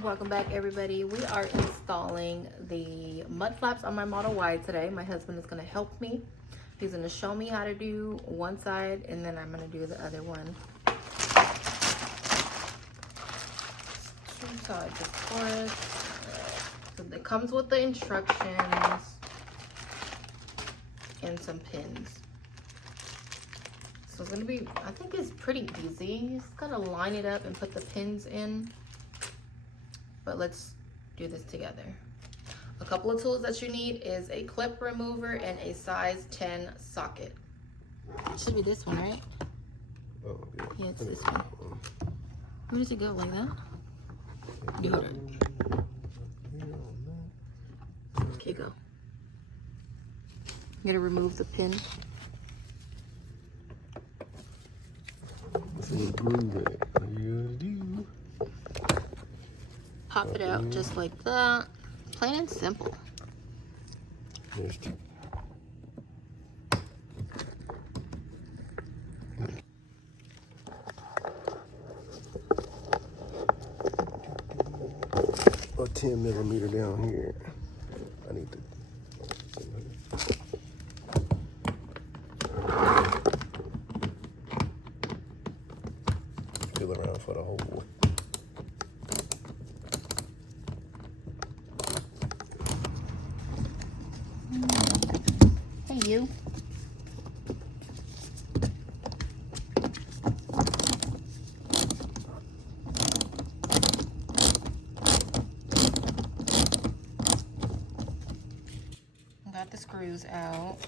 Welcome back, everybody. We are installing the mud flaps on my Model Y today. My husband is going to help me. He's going to show me how to do one side, and then I'm going to do the other one. Two sides, of course. So it comes with the instructions and some pins. So it's going to be, I think it's pretty easy. You're just going to line it up and put the pins in. But let's do this together. A couple of tools that you need is a clip remover and a size 10 socket. It should be this one, right? Oh, yeah. Yeah, it's this one. Where does it go? Like that? You hold it. Okay, go. I'm gonna remove the pin. It's a little groove in it. All you gotta do. Pop it out just like that. Plain and simple. There's two. A 10 millimeter down here. I need to feel around for the hole. Hey, you. Got the screws out.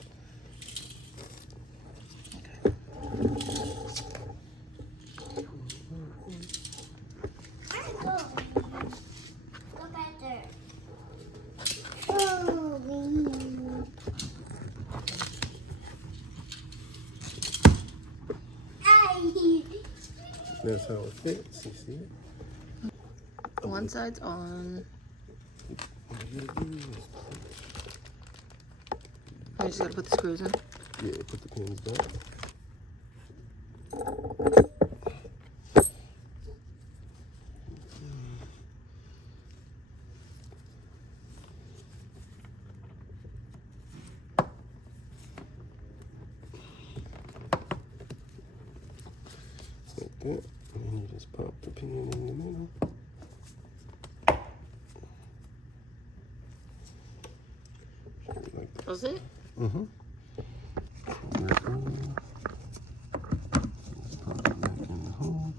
Okay. Go back there. Oh, That's how it fits. You see it? One side's on. I just gotta put the screws in. Yeah, put the pins down. Like that. And then you just pop the pin in the middle. Like that. That's it? Mm-hmm. Just pop it back in the hole.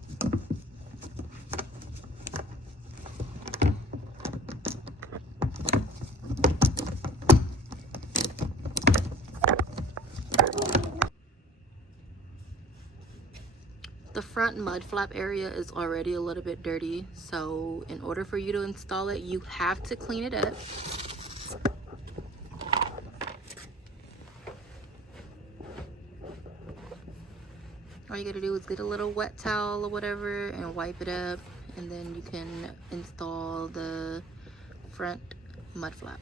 The front mud flap area is already a little bit dirty, so in order for you to install it, you have to clean it up. All you gotta do is get a little wet towel or whatever and wipe it up, and then you can install the front mud flap.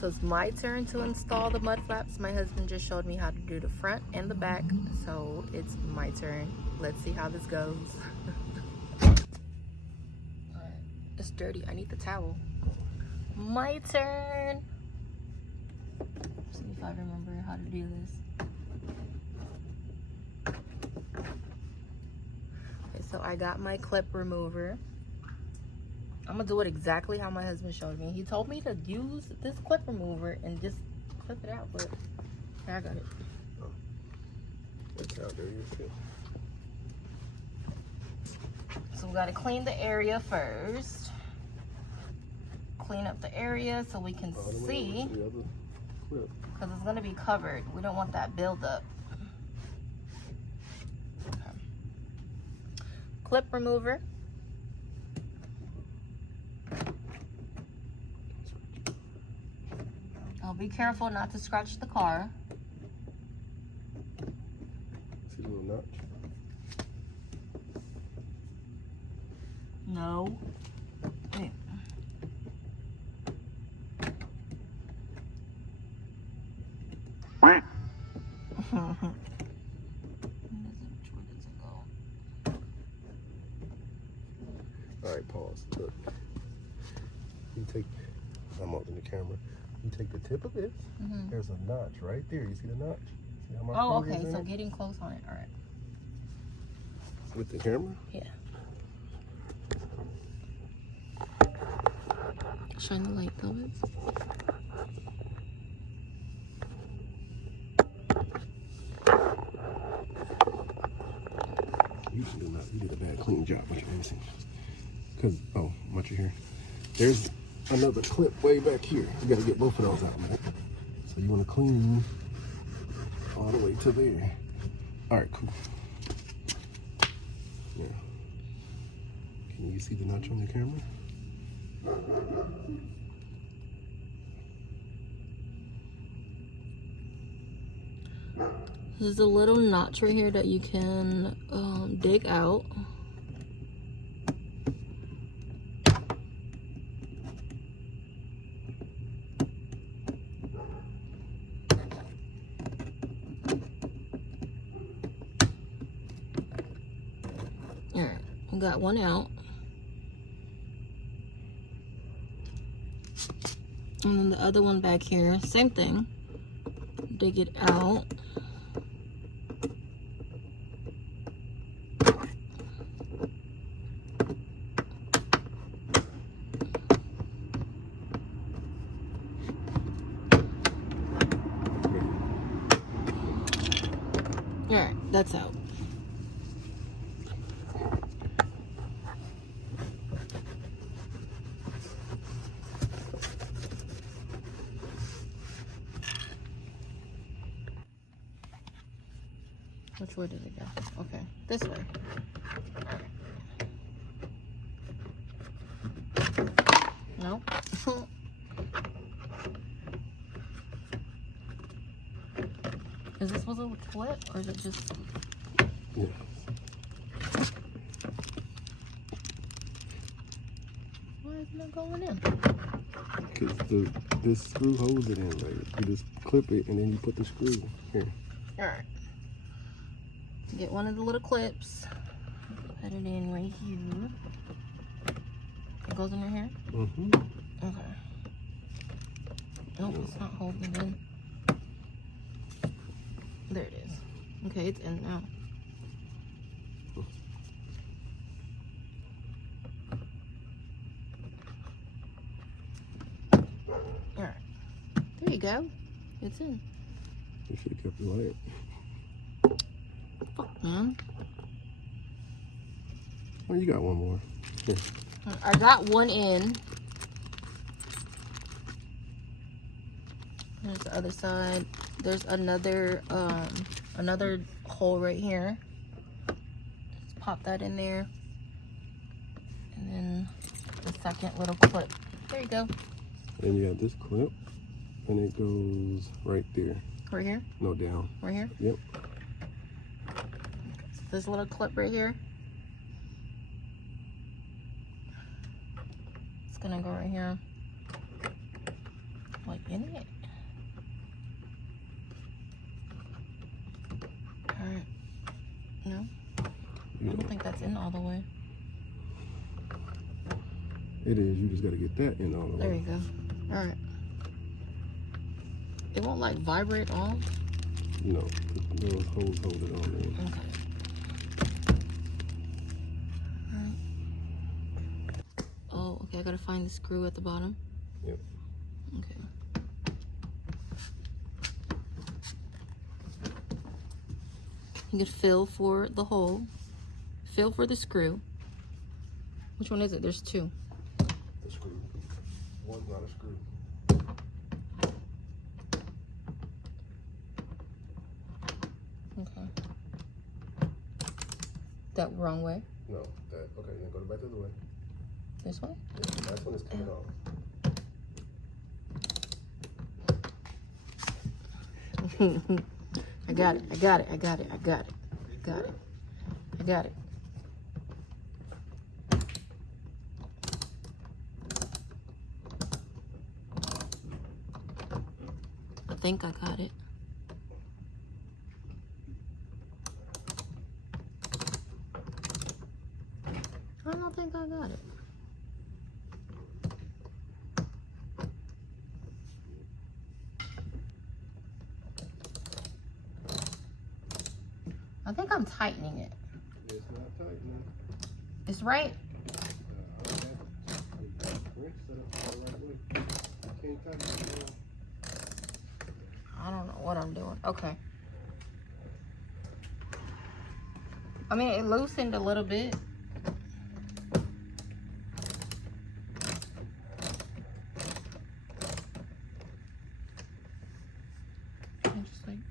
So it's my turn to install the mud flaps. My husband just showed me how to do the front and the back, so it's my turn. Let's see how this goes. It's dirty. I need the towel. My turn. See if I remember how to do this. Okay, so I got my clip remover. I'm gonna do it exactly how my husband showed me. He told me to use this clip remover and just clip it out, but yeah, I got it. Oh. That's how dirty it fits. So we gotta clean the area first. Clean up the area so we can see, because it's gonna be covered. We don't want that buildup. Okay. Clip remover. Now be careful not to scratch the car. See the little notch? No. Wait. All right, pause. Look. You take, I'm holding the camera. You take the tip of this. There's a notch right there. You see the notch? See how my Oh, finger's okay. in So it? getting close on it. All right. With the camera? Yeah. Shine the light, Velvet. You did not. You did a bad clean job. What you missing? Because watch your hair. There's another clip way back here. You got to get both of those out, man. So you want to clean all the way to there. All right, cool. Yeah. Can you see the notch on the camera? There's a little notch right here that you can dig out. Alright, we got one out. And then the other one back here, same thing. Dig it out. Alright, that's out. Which way did it go? Okay, this way. No? Is this supposed to flip or is it just... Yeah. Why isn't it going in? Because this screw holds it in. Like, you just clip it and then you put the screw here. Alright. Get one of the little clips. Put it in right here. It goes in right here? Mm-hmm. Okay. Nope, it's not holding it in. There it is. Okay, it's in now. Alright. There you go. It's in. You should have kept it light. Fuck, man. Oh, you got one more. Here. I got one in. There's the other side. There's another another hole right here. Just pop that in there. And then the second little clip. There you go. And you have this clip, and it goes right there. Right here? No, down. Right here? Yep. So this little clip right here. It's gonna go right here. Like in it. Alright. No? I don't think that's in all the way. It is. You just got to get that in all the way. There you go. Alright. It won't like vibrate off? No, those holes hold it on there. Okay. Alright. Oh, okay, I gotta find the screw at the bottom. Yep. Okay. You can feel for the hole. Feel for the screw. Which one is it? There's two. The screw. One's not a screw. Okay. That wrong way? No, that. Okay, then go back the other way. This way? Yeah, that's when it's coming off. I got it. I got it. I got it. I got it. I got it. I got it. I think I got it. I don't think I got it. I think I'm tightening it. It's not tight, man. It's right. I don't know what I'm doing. Okay. I mean, it loosened a little bit. Interesting.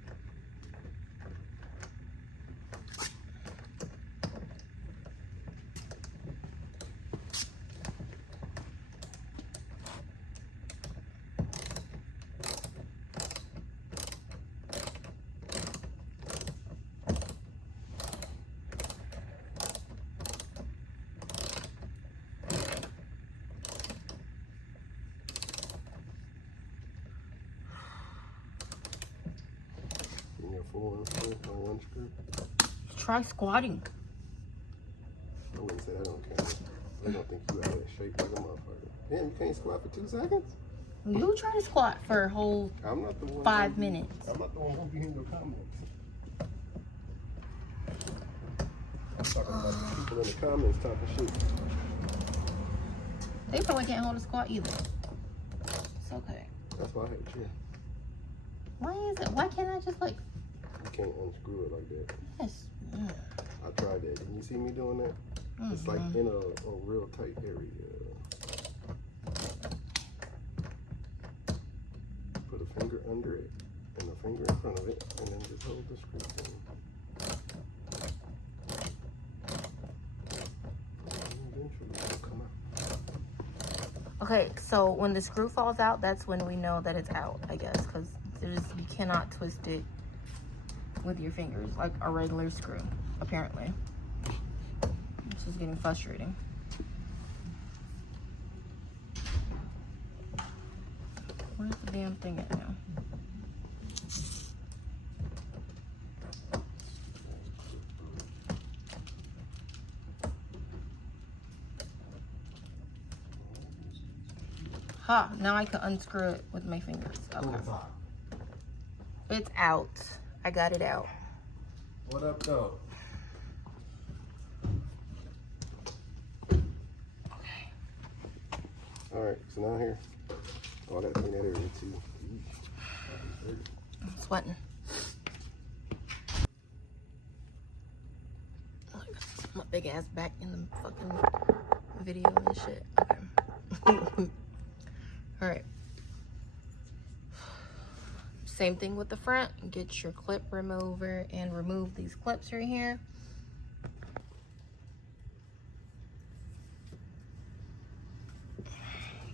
Full one screw. Try squatting. I wouldn't say that on camera. They don't think you out of shape like a motherfucker. Damn, you can't squat for 2 seconds? You try to squat for a whole I'm not the one. 5 minutes. I'm not the one who'll be in your comments. I'm talking about the people in the comments talking shit. They probably can't hold a squat either. It's okay. That's why I hate you. Why is it? Why can't I just like? You can't unscrew it like that. Yes. I tried that. Didn't you see me doing that? It's like in a real tight area. Put a finger under it and a finger in front of it, and then just hold the screw thing. And eventually it'll come out. Okay, so when the screw falls out, that's when we know that it's out, I guess, because you cannot twist it with your fingers like a regular screw, apparently. It's just getting frustrating. Where's the damn thing at now? Ha, now I can unscrew it with my fingers. Okay. It's out. I got it out. What up, though? Okay. All right, so now here. Oh, I gotta clean that area too. I'm sweating. My big ass back in the fucking video and shit. Okay. All right. Same thing with the front. Get your clip remover and remove these clips right here.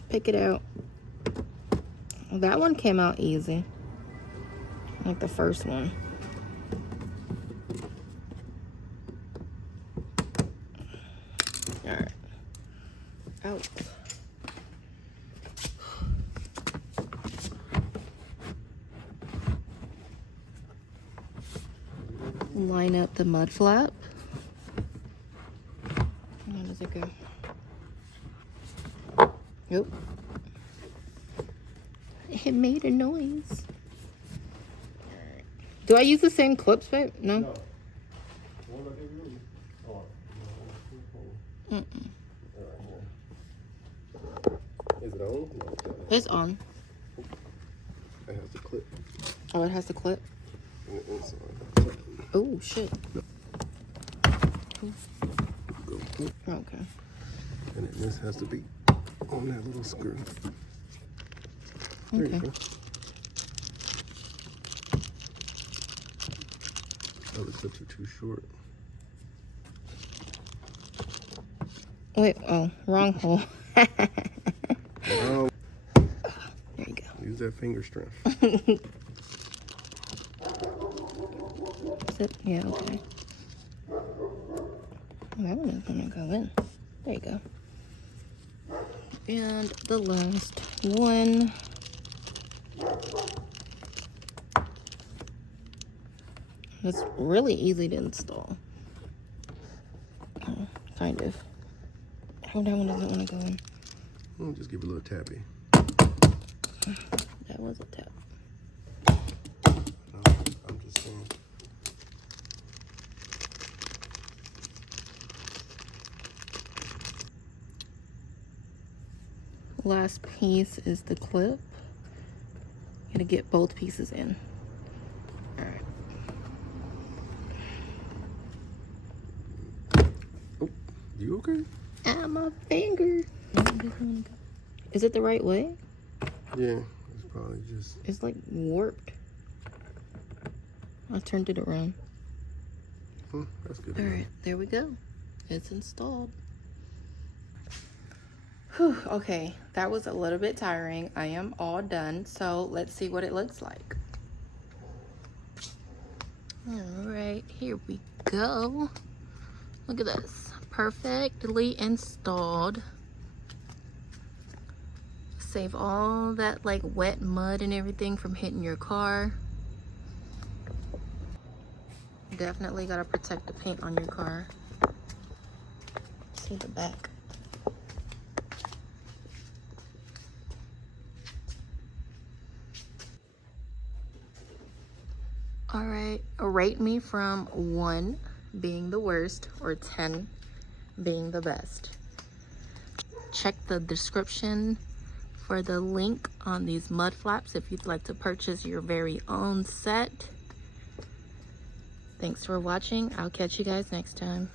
Pick it out. That one came out easy. Like the first one. All right. Out. Line up the mud flap. How does it go? Nope. It made a noise. Do I use the same clips, babe? No. Mm-mm. Is it on? No, It's on. it has the clip. Oh, it has the clip? And the inside. Oh, shit. Go. Okay. And then this has to be on that little screw. There you go. Other clips are too short. Wait, oh, wrong hole. Oh, There you go. use that finger strength. Is it? Yeah, okay. That one is gonna go in. There you go. And the last one. It's really easy to install. Oh, kind of. Oh, that one doesn't want to go in. We'll just give it a little tappy. That was a tap. No, I'm just saying. Last piece is the clip. Gotta get both pieces in. Alright. Oh, you okay? Ah, my finger. Is it the right way? Yeah, it's probably just. It's like warped. I turned it around. That's good. Alright, there we go. It's installed. Whew, okay, that was a little bit tiring. I am all done, so let's see what it looks like. Alright, here we go. Look at this. Perfectly installed. Save all that like wet mud and everything from hitting your car. Definitely gotta protect the paint on your car. See the back. All right, rate me from 1 being the worst or 10 being the best. Check the description for the link on these mud flaps if you'd like to purchase your very own set. Thanks for watching. I'll catch you guys next time.